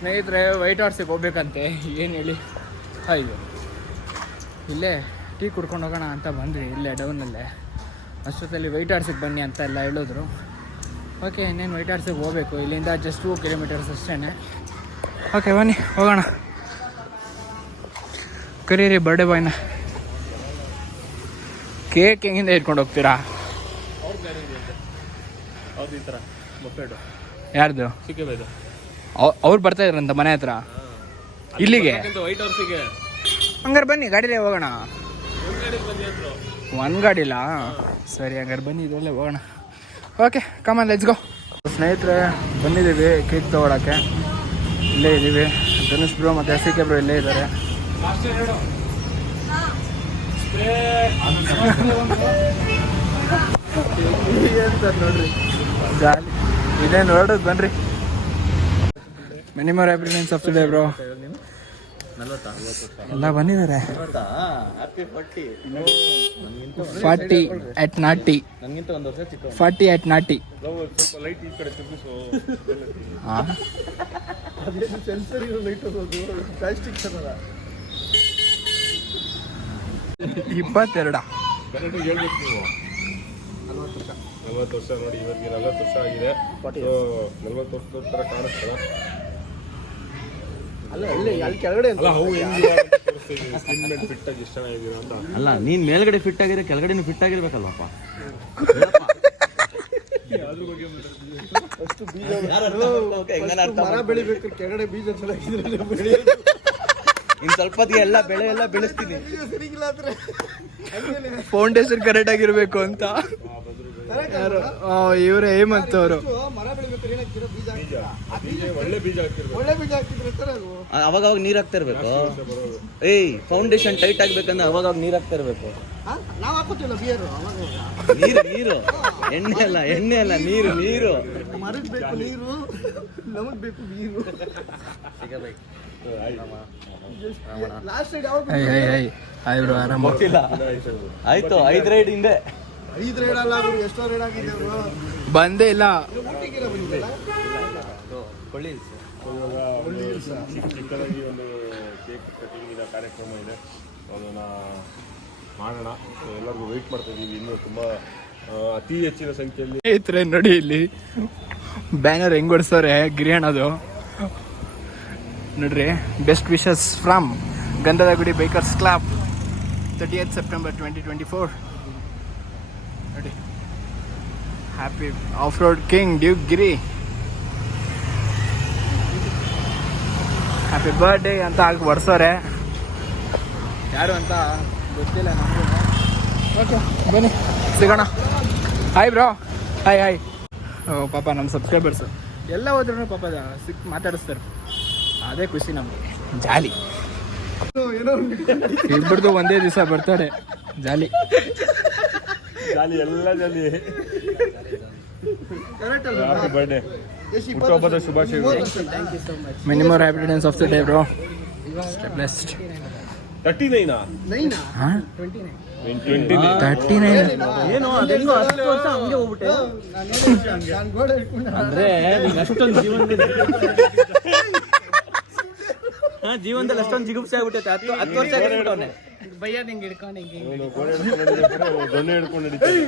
ಸ್ನೇಹಿತರೆ ವೈಟ್ ಹಾರ್ಸಿಗೆ ಹೋಗ್ಬೇಕಂತೆ. ಏನು ಹೇಳಿ, ಅಯ್ಯೋ ಇಲ್ಲೇ ಟೀ ಕುಡ್ಕೊಂಡು ಹೋಗೋಣ ಅಂತ ಬಂದ್ವಿ, ಇಲ್ಲೇ ಡೌನಲ್ಲೇ. ಅಷ್ಟೊತ್ತಲ್ಲಿ ವೈಟ್ ಹಾರ್ಸಿಗೆ ಬನ್ನಿ ಅಂತ ಎಲ್ಲ ಹೇಳಿದ್ರು. ಓಕೆ, ಇನ್ನೇನು ವೈಟ್ ಹಾರ್ಸಿಗೆ ಹೋಗಬೇಕು, ಇಲ್ಲಿಂದ ಜಸ್ಟ್ 2 ಕಿಲೋಮೀಟರ್ಸ್ ಅಷ್ಟೇ. ಓಕೆ ಬನ್ನಿ ಹೋಗೋಣ. ಕರೀರಿ ಬರ್ಡೇ ಬಾಯ್ನ. ಕೇಕ್ ಹೆಂಗಿಂದ ಇಟ್ಕೊಂಡು ಹೋಗ್ತೀರಾ? ಯಾರ್ದು? ಅವ್ರು ಬರ್ತಾ ಇದ್ರಂತ ಮನೆ ಹತ್ರ ಇಲ್ಲಿಗೆ. ಹಂಗಾರೆ ಬನ್ನಿ ಗಾಡಿಲೇ ಹೋಗೋಣ. ಒಂದು ಗಾಡಿಲ್ಲ, ಸರಿ ಹಂಗಾರೆ ಬನ್ನಿ ಇದರಲ್ಲೇ ಹೋಗೋಣ. Okay come on let's go. ಸ್ನೇಹಿತರೆ ಬಂದಿದ್ದೀವಿ ಕೇಕ್ ತೊಗೊಳಕ್ಕೆ. ಇಲ್ಲೇ ಇದ್ದೀವಿ. ಧನುಷ್ ಬ್ರೋ ಮತ್ತು SK ಬ್ರೋ ಇಲ್ಲೇ ಇದ್ದಾರೆ. ನೋಡ್ರಿ ಜಾಲಿ ಇದೇ ನೋಡೋದು ಬನ್ರಿ. Many more happy returns of the day bro. ಎಲ್ಲ ಬಂದಿದ್ದಾರೆ. 40 at naughty. 40 at naughty. ಹಾಂ 22. 40 ವರ್ಷ ನೋಡಿ, ಇವತ್ತಿಗೆ 40 ವರ್ಷ ಆಗಿದೆ. 40 ವರ್ಷದ ಥರ ಕಾಣಿಸ್ತದ. ಅಲ್ಲ ನೀನ್ ಮೇಲ್ಗಡೆ ಫಿಟ್ ಆಗಿದ್ರೆ ಕೆಳಗಡೆ ಫಿಟ್ ಆಗಿರ್ಬೇಕಲ್ವಪ್ಪ. ಮರ ಬೆಳಿಬೇಕು, ಕೆಳಗಡೆ ಬೀಜ ಚೆನ್ನಾಗಿದ್ರೆ ಇನ್ ಸ್ವಲ್ಪ ಎಲ್ಲ ಬೆಳೆ ಎಲ್ಲ ಬೆಳೆಸ್ತೀನಿ. ಫೌಂಡೇಶನ್ ಕರೆಕ್ಟ್ ಆಗಿರ್ಬೇಕು ಅಂತ ಇವರೇ ಹೇಮಂತ್ ಅವರು. ಅವಾಗ ನೀರ್ ಹಾಕ್ತಾ ಇರ್ಬೇಕು. ಫೌಂಡೇಶನ್ ಟೈಟ್ ಆಗ್ಬೇಕಂದ್ರೆ ಅವಾಗ ನೀರ್ ಹಾಕ್ತಾ ಇರ್ಬೇಕು. ನೀರು ಎಣ್ಣೆ ಅಲ್ಲ ನೀರು ಮರಕ್ ಬೇಕು ನೀರು, ನಮಗ್ ಬೇಕು ನೀರು. ಆಯ್ತು 5 ರೈಡ್ ಹಿಂದೆ. 5 ರೈಡ್ ಅಲ್ಲ, ಎಷ್ಟೋ ರೈಡ್ ಆಗಿದೆ. ಬಂದೇ ಇಲ್ಲ. ಚಿಕ್ಕದಾಗಿ ಒಂದು ಕೇಕ್ ಕಟಿಂಗ್ ಕಾರ್ಯಕ್ರಮ ಇದೆ, ಅದನ್ನ ಮಾಡೋಣ. ಎಲ್ಲರಿಗೂ ವೆಯ್ಟ್ ಮಾಡ್ತಾ ಇದೀವಿ. ಇನ್ನೂ ತುಂಬಾ ಅತಿ ಹೆಚ್ಚಿನ ಸಂಖ್ಯೆಯಲ್ಲಿ ಸ್ನೇಹಿತರೆ ನೋಡಿ ಇಲ್ಲಿ ಬ್ಯಾನರ್ ಹೆಂಗ್ ಹೊಡ್ಸೋರೆ ಗಿರಿಯಣ್ಣದು ನೋಡ್ರಿ. ಬೆಸ್ಟ್ ವಿಶಸ್ ಫ್ರಮ್ ಗಂಧದ ಗುಡಿ ಬೈಕರ್ಸ್ ಕ್ಲಬ್ 30th September 2024. ನೋಡಿ, happy of road king Duke Giri, happy birthday ಅಂತ ಆಗಿ ಹೊಡ್ಸೋರೆ. ಯಾರು ಅಂತ ಗೊತ್ತಿಲ್ಲ ನಮಗೂ. ಓಕೆ ಬನ್ನಿ ಸಿಗೋಣ. Hi bro. ಹಾಯ್. ಓ ಪಾಪ ನಮ್ಮ ಸಬ್ಸ್ಕ್ರೈಬರ್ಸು ಎಲ್ಲ ಹೋದ್ರೂ ಪಾಪ ಮಾತಾಡಿಸ್ತಾರೆ. ಅದೇ ಖುಷಿ ನಮಗೆ, ಜಾಲಿ. ಇಬ್ಬರದು ಒಂದೇ ದಿವಸ ಬರ್ತಾರೆ, ಜಾಲಿ ಎಲ್ಲ ಜಾಲಿ. ಬರ್ಡೇ ಹುಟ್ಟುಹಬ್ಬದ ಶುಭಾಶಯಗಳು. Many more happy returns of the day bro. Stay blessed. 39 ಏನು ಅದೆಂಗೋ 10 ವರ್ಷ ಹಂಗೆ ಹೋಗ್ಬಿಟ್ಟೆ ಅಂದ್ರೆ ಅಷ್ಟೊಂದು ಜೀವನದಲ್ಲಿ ಅಷ್ಟೊಂದು ಜಿಗುಪ್ಸೆ ಆಗ್ಬಿಟ್ಟೈತೆ. 10 ವರ್ಷ ಆಗಿಬಿಟ್ಟವನೆ ಬೈಯದ್ ಹಿಂಗೆ ಹಿಡ್ಕೊಂಡು ಹಿಂಗೆ ದೊಣ್ಣೆ ಹಿಡ್ಕೊಂಡು ನಡೀತಾರೆ.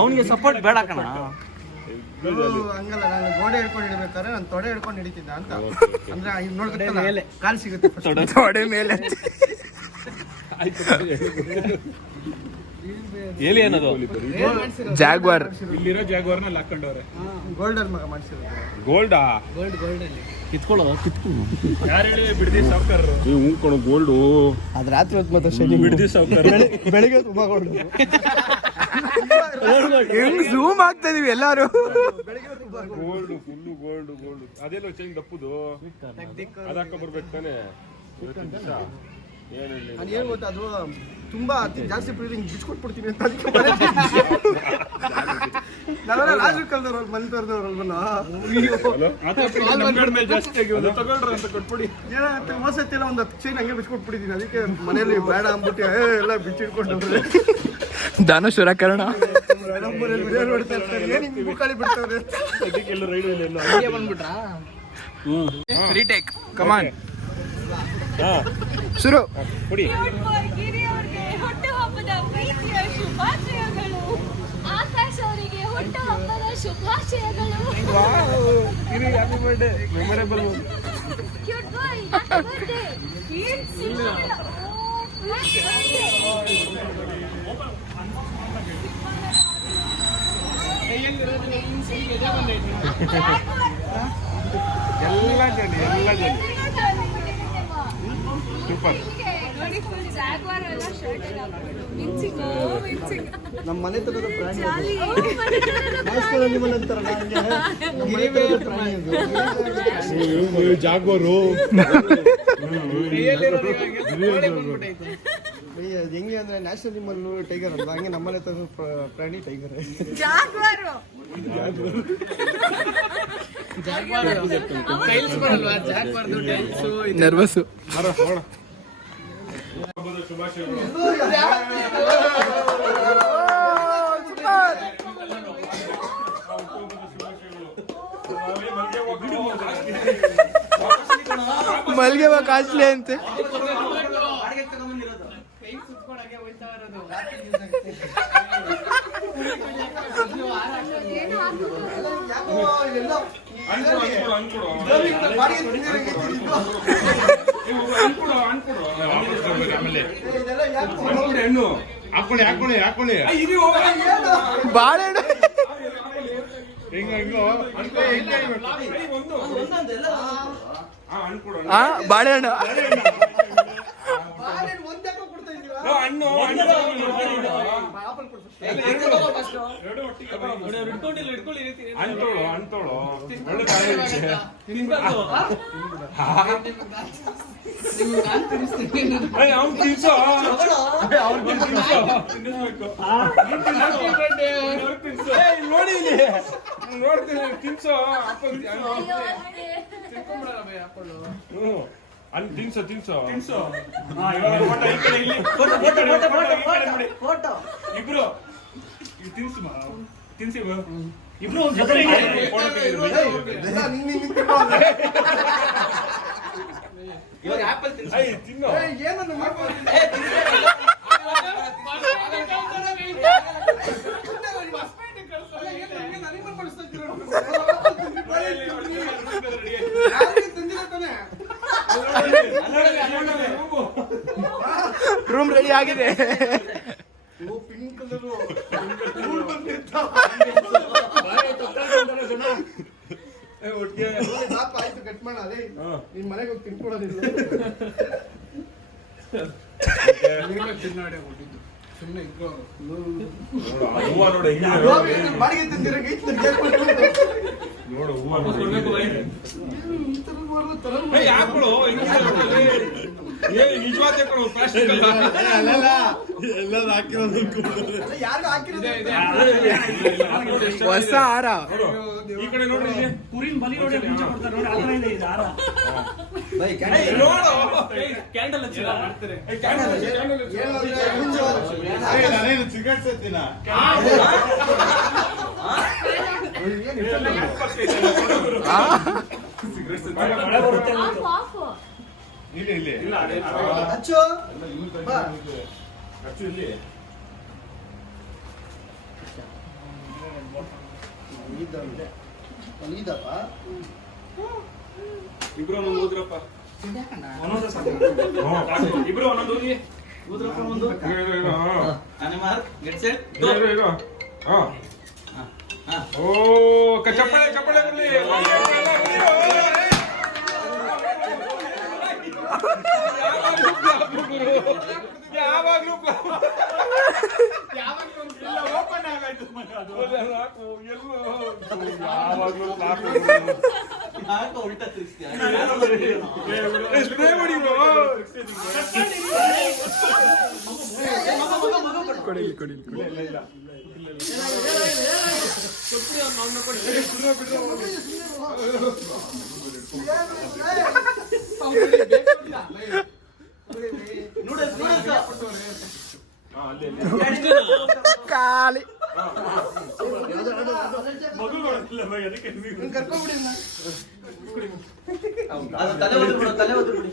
ಅವನಿಗೆ ಸಪೋರ್ಟ್ ಬೇಡ ಕಣ. ಹಂಗಲ್ಲ, ನಾನು ಗೋಡೆ ಹಿಡ್ಕೊಂಡು ಹಿಡಿಬೇಕಾದ್ರೆ ನಾನು ತೊಡೆ ಹಿಡ್ಕೊಂಡು ಹಿಡಿತಿದ್ದ ಅಂತ. ಅಂದ್ರೆ ನೋಡ್ಬೇಕು ಮೇಲೆ ಕಾಲು ಸಿಗುತ್ತೆ, ತೊಡೆ ಮೇಲೆ. ಎಲ್ಲಿ ಏನದು? ಜಾಗ್ವಾರ್. ಇಲ್ಲಿರೋ ಜಾಗ್ವಾರ್ನಲ್ಲಿ ಹಾಕೊಂಡವ್ರೆ. ಗೋಲ್ಡನ್ ಮಗ ಮಾಡಿಸಿರೋದು. ಗೋಲ್ಡಾ? ಗೋಲ್ಡ್ ಅಲ್ಲಿ ಕಿತ್ಕೊಳ್ಳೋದು. ಯಾರು ಹೇಳಿ ಬಿಡದಿ ಸಾವ್ಕಾರರು? ನೀವು ಉಂಡ್ಕೊಂಡು ಗೋಲ್ಡು ಅದು ರಾತ್ರಿ ಹೊತ್ತು ಮತ್ತೆ ಶನಿ ಬಿಡದಿ ಸಾವ್ಕಾರ. ಬೆಳಿಗ್ಗೆ ತುಂಬಾ ಗೋಲ್ಡು. ಹೆಂಗ್ ಝೂಮ್ ಆಗ್ತಾ ಇದೀವಿ ಎಲ್ಲಾರು. Gold full gold. ಅದೆಲ್ಲೋ ಚೈನ್ ದಪ್ಪುದು ಅದಾಕ ಬರ್ಬೇಕು ತಾನೆ. ನಾನು ಏನು ಗೊತ್ತಾ, ಅದು ತುಂಬಾ ಜಾಸ್ತಿ ಪ್ರೀತಿ ಬಿಚ್ಕೊಟ್ಬಿಡ್ತೀನಿ ಅಂತ. ನಾವೆಲ್ಲ ರಾಜು ಕಲ್ದವ್ರು ಮನೆ ತೋರ್ದವ್ರಲ್ವಲ್ಲ ಏನಾಗುತ್ತೆ ಮೋಸತ್ತಿಲ್ಲ ಒಂದು 10 ಚೈನ್ ಹಂಗೆ ಬಿಚ್ಕೊಟ್ಬಿಟ್ಟಿದ್ದೀನಿ. ಅದಕ್ಕೆ ಮನೇಲಿ ಬೇಡ ಅಂದ್ಬಿಟ್ಟು ಎಲ್ಲ ಬಿಚ್ಚಿಟ್ಕೊಂಡವ್ರೆ. ದಾನೇಶ್ವರ ಕರ್ಣ ಏನ್ ಹಿಂಗ್ ಮುಖಾಳಿ ಬಿಡ್ತಾವ್ರೆ. ಬಂದ್ಬಿಟ್ರಾ? ರೀಟೇಕ್ ಕಮಾನ್ ಶುರು. ಗಿರಿಯವರಿಗೆ ಹುಟ್ಟುಹಬ್ಬದ ಪ್ರೀತಿಯ ಶುಭಾಶಯಗಳು. ಆಕಾಶ್ ಅವರಿಗೆ ಹುಟ್ಟುಹಬ್ಬದ ಶುಭಾಶಯಗಳು. ಕ್ಯೂಟ್ ಬಾಯ್, ಹ್ಯಾಪಿ ಬರ್ತ್ಡೇ. ಏನ್ ಸಿಂಪಲ್. ಸೂಪರ್. ನಮ್ಮ ಮನೆ ತರದ ಪ್ರಾಣಿ ನಿಮ್ಮನ್ನ ಅಂತಾರಲ್ಲ ಹಂಗೆ ನಮ್ಮ ಮನೆ ತರದ ಪ್ರಾಣಿ ಅದು. ಜಾಗ್ವಾರು ಹೆಂಗೆ ಅಂದ್ರೆ ನ್ಯಾಷನಲ್ ನಿಮ್ಮಲ್ ಟೈಗರ್ ಅಲ್ವಾ, ಹಂಗೆ ನಮ್ಮನೆ ತರದ ಪ್ರಾಣಿ ಟೈಗರ್. ನರ್ವಸ್ಸು. ಶುಭಾಶಯಗಳು. ಮಲ್ಗೆ ಕಾಸ್ಟ್ಲಿ ಅಂತೆ. ಬಾಳೆಹಣ್ಣು ಬಾಳೆಹಣ್ಣು ತಿನ್ಸೋ ಇಬ್ರು ತಿನ್ಸಿ ಇಬ್ರು ತಿನ್ನೋ. ರೂಮ್ ರೆಡಿ ಆಗಿದೆ. ಪಿಂಕ್ ಕಲರು ಆಯ್ತು ಕಟ್ ಮಾಡ. ಅದೇ ನಿನ್ ಮನೆಗೆ ಹೋಗಿ ತಿನ್ಕೊಡೋದಿಲ್ಲ. ಬಾಡಿಗೆ ತಿಂದಿರಂಗೆ ನೋಡು ಹೂವ ನಿಜವಾದ ಯಾರು ಹಾಕಿರೋದು ಹೊಸ ಹಾರ. ಈ ಕಡೆ ನೋಡ್ರಿ ಕುರಿನ್ ಬಲಿ ನೋಡಿ ಮುಂಚೆ ಕೊಡ್ತಾರೆ ನೋಡಿ, ಆ ಥರ ಇದೆ ಇದು ಹಾರ. ಕ್ಯಾಂಡಲ್ ಹಚ್ಚಿಲ್ಲ ಮಾಡ್ತಾರೆ. ಇಲ್ಲಿ ಹಚ್ಚು ಬಾ. ಇಲ್ಲಿ ಇದಪ್ಪ ಇಬ್ರು ಒಂದೊಂದು ಊದ್ರಪ್ಪ. ಇಬ್ರು ಒಂದೊಂದು ಊದಿ ಊದ್ರಪ್ಪ. ಒಂದು ಓ ಚಪ್ಪಳೆ ಚಪ್ಪಳೆ ಬರ್ಲಿ. ಯಾವಾಗ್ಲೂ ಓಪನ್ ಆಗಾಯ್ತು ಸ್ಪ್ರೇ ಮಾಡಿ ಕೊಡಿ ಕೊಡಿ. ಖಾಲಿ ತಲೆ ಒದ್ಬಿಡಿ.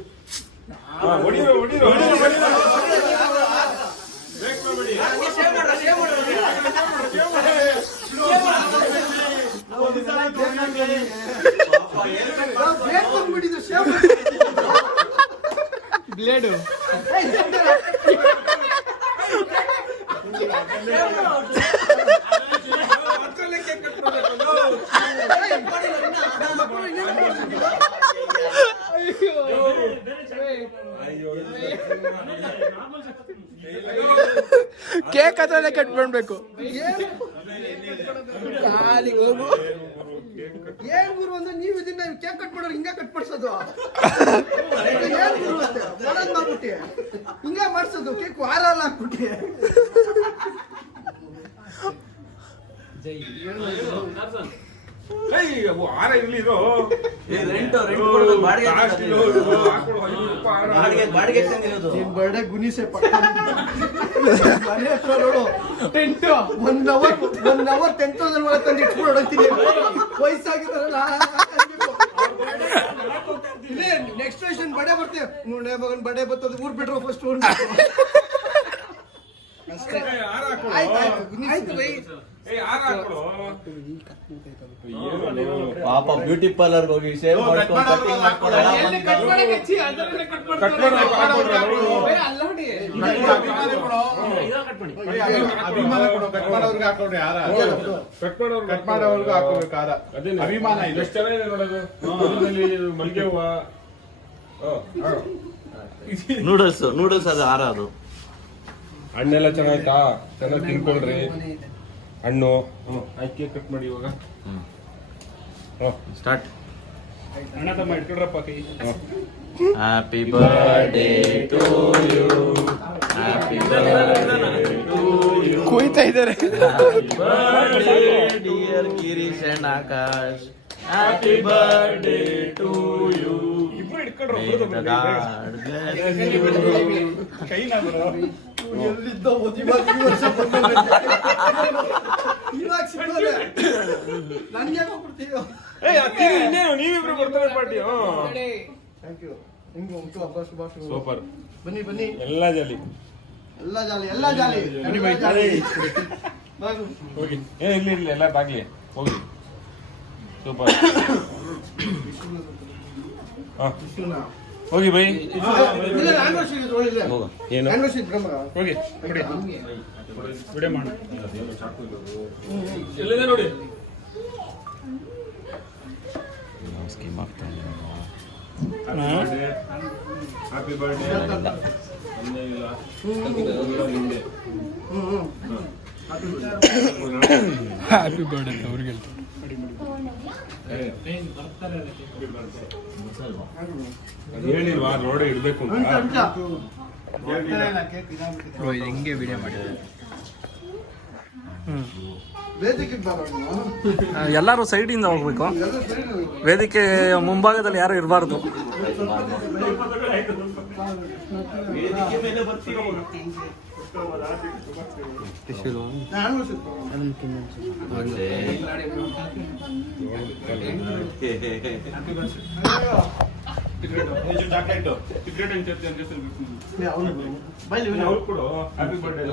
ಬ್ಲೇಡು ಕೇಕ್ ಹತ್ರನೇ ಕಟ್ಬಿಡ್ಬೇಕು. ಏನ್ ಗುರು ಅಂದ್ರೆ ನೀವು ಇದನ್ನ ಕೇಕ್ ಕಟ್ ಮಾಡೋರು ಹಿಂಗ ಕಟ್ ಮಾಡ್ಸೋದು ಏನ್ ಗುರು ಮಾಡೋದ್ ಮಾಡ್ಬಿಟ್ಟಿ ಹಿಂಗ ಮಾಡ್ಸೋದು ಕೇಕ್ ವಾರ ಎಲ್ಲ ಹಾಕ್ಬಿಟ್ಟಿ ಆರ ಇರ್ಲಿ ಇದು ರೆಂಟ್ ಕೊಡ್ಬೇಕು, ಬಾಡಿಗೆ ಬಾಡಿಗೆ ತಂದಿರೋದು. ನಿನ್ ಬರ್ಡೇ ಗುಣಿಸೆ ಪಕ್ಕ ಮನೆ ಹತ್ರ ನೋಡು ಟೆಂಟ್ 1 ಅವರ್ 10,000 ಒಳಗೆ ತಂದು ಇಟ್ಕೊಂಡು ಹೊಡೋಗ್ತೀನಿ ವಯಸ್ಸಾಗಿದ್ದಾರಲ್ಲ ಇಲ್ಲೇ ನೆಕ್ಸ್ಟ್ ವರ್ಷನ್ ಬರ್ಡೇ ಬರ್ತೀವಿ ಮುಂಡೆ ಮಗನ್ ಬರ್ಡೇ ಬರ್ತದೆ ಊರ್ ಬಿಡ್ರು ಫಸ್ಟ್ ಊರ್ ಆಯ್ತು ಬೈ ಪಾಪ ಬ್ಯೂಟಿ ಪಾರ್ಲರ್ ಹೋಗಿ ಶೇವ್ ಮಾಡ್ಕೊಂಡು ಕಟಿಂಗ್ ಮಾಡ್ಕೊಳ್ಳೋಣ ಅಭಿಮಾನ ಇದೆ. ಎಷ್ಟು ಚೆನ್ನಾಗಿದೆ ನೋಡೋದು. ಮಲ್ಲಿಗೆ ಹೂವ ನೂಡಲ್ಸ್ ಅದು ಹಾರ ಅದು. ಹಣ್ಣೆಲ್ಲ ಚೆನ್ನಾಯ್ತಾ? ಚೆನ್ನಾಗಿ ತಿನ್ಕೊಳ್ರಿ ಹಣ್ಣು. ಆಯ್ತು ಕೇಕ್ ಕಟ್ ಮಾಡಿ ಇವಾಗ. ಸ್ಟಾರ್ಟ್. ಅಣ್ಣ ತಮ್ಮ ಇಟ್ಕೊಡ್ರಪ್ಪ ಕೈ. Happy birthday to you, happy birthday to you, ಕುಯ್ತಾ ಇದ್ದಾರೆ. Happy birthday dear Girish and Akash, happy birthday to you. ಇಬ್ರು ಇಟ್ಕೊಡ್ರು. ಕೈನ ಬರೋ ಎಲ್ಲಿದ್ದ ಈ ವರ್ಷ ಇವಾಗ ಸಿಗೋದೆ ನನ್ಗೆ ಯಾಕೆ ಕೊಡ್ತೀವಿ ಇನ್ನೇನು ನೀವಿಬ್ರು ಬರ್ತಾರೆ ಪಾರ್ಟಿ. Thank you. ನಿಮ್ಗೆ ಉಂಟು ಹಬ್ಬ ಶುಭಾಶಯ. ಸೂಪರ್. ಬನ್ನಿ ಬನ್ನಿ ಎಲ್ಲ ಜಾಲಿ ಎಲ್ಲ ಜಾಲಿ ಎಲ್ಲ ಜಾಲಿ ಎಲ್ಲ ಜಾಲಿ. ಬಾಗು. ಹೋಗಿ ಇಲ್ಲಿ ಎಲ್ಲ ಬಾಗ್ಲಿ ಹೋಗಿ. ಸೂಪರ್. ಹೋಗಿ ಬೈ. ಇಲ್ಲ ಆನಿವರ್ಸರಿ ಇದು ಇಲ್ಲ ಏನು ಆನಿವರ್ಸರಿ ಬ್ರಹ್ಮ ಹೋಗಿ ವಿಡಿಯೋ ಮಾಡು. ಎಲ್ಲಿದೆ ನೋಡಿ. Happy birthday. ಹ್ಯಾಪಿ ಬರ್ಡೇ ಅಂತ ಅವ್ರಿಗೆ ಹೇಳಿಲ್ವಾ ರೋಡೆ ಇಡ್ಬೇಕು ಅಂತ. ಹೆಂಗೆ ವಿಡಿಯೋ ಮಾಡಿದ್ದಾರೆ. ವೇದಿಕೆ ಬರೋಣ ಎಲ್ಲರೂ ಸೈಡಿಂದ ಹೋಗ್ಬೇಕು. ವೇದಿಕೆ ಮುಂಭಾಗದಲ್ಲಿ ಯಾರು ಇರಬಾರ್ದು. Happy birthday.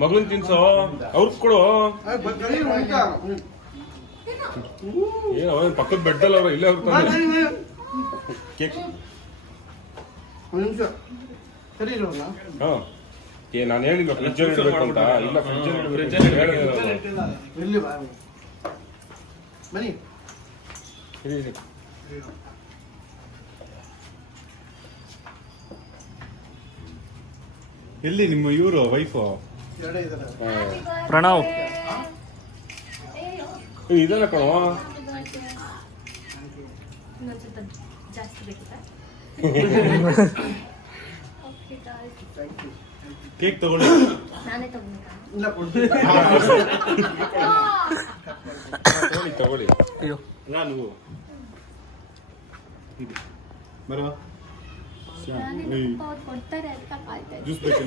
ಮಗನ್ ತಿನ್ಸೋ ಅವ್ರಿಗೆ ಕೊಡು. ಏನ್ ಅವ್ರ ಪಕ್ಕದ ಬೆಡ್ಡಲ್ಲಿ ಅವ್ರ ಇಲ್ಲೇ ಅವ್ರ ಕೇಕ್. ಹಾ ನಾನು ಹೇಳಿಲ್ಲ ಫ್ರಿಜ್ ಇಡಬೇಕು ಅಂತ. ಇಲ್ಲ ಫ್ರಿಜ್ ಬನ್ನಿ ಎಲ್ಲಿ ನಿಮ್ಮ ಇವರು ವೈಫು ಎರಡೇ ಇದ್ದಾರೆ. ಪ್ರಣವ್ ಇದನ್ನ ಕಣೋ. ಜಾಸ್ತಿ ಬೇಕಿತ್ತ ಕೇಕ್ ತಗೊಳ್ಳಿ. ನಾನೇ ತಗೊಂಡ್ಬೇಕಾ? ಇಲ್ಲ ಕೊಡ್ತೀನಿ. ತಗೊಳ್ಳಿ ಅಯ್ಯೋ ನಾನು ಬರುವ ನಾನೇ ಅವ್ರು ಕೊಡ್ತಾರೆ ಅಂತ ಕಾಯ್ತಾ ಇದ್ದೆ. ಜ್ಯೂಸ್ ಬೇಕು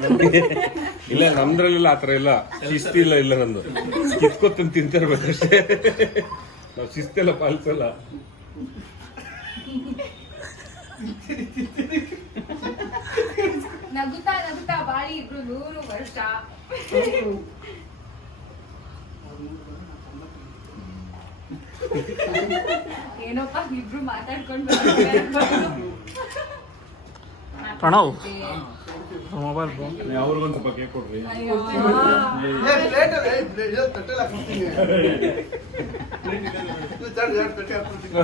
ಇಲ್ಲ ನಮ್ದ್ರಲ್ಲೆಲ್ಲ ಆ ಥರ ಇಲ್ಲ ಶಿಸ್ತಿಲ್ಲ ಇಲ್ಲ ನಂದು ಕಿತ್ಕೊತಂದು ತಿಂತಿರ್ಬೇಕಷ್ಟೇ ನಾವು ಶಿಸ್ತೆಲ್ಲ ಪಾಲಿಸಲ್ಲ ನಗುತ್ತಾ ನಗುತ್ತಾ ಬಾಳಿ ಇಬ್ರು 100 ವರ್ಷ. ಏನೋಪ್ಪ ಇಬ್ರು ಮಾತಾಡ್ಕೊಂಡು ಪ್ರಣವ್ ಮೊಬೈಲ್ ಅವ್ರಿಗೊಂದು ಸ್ವಲ್ಪ ಕೇಕ್ ಕೊಡ್ರಿ ಪ್ಲೇಟಲ್ಲಿ ತಟ್ಟೆಲ್ಲ ಹಾಕ್ಬಿಡ್ತೀನಿ.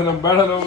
ನಮ್ ಬೇಡ ನಾವು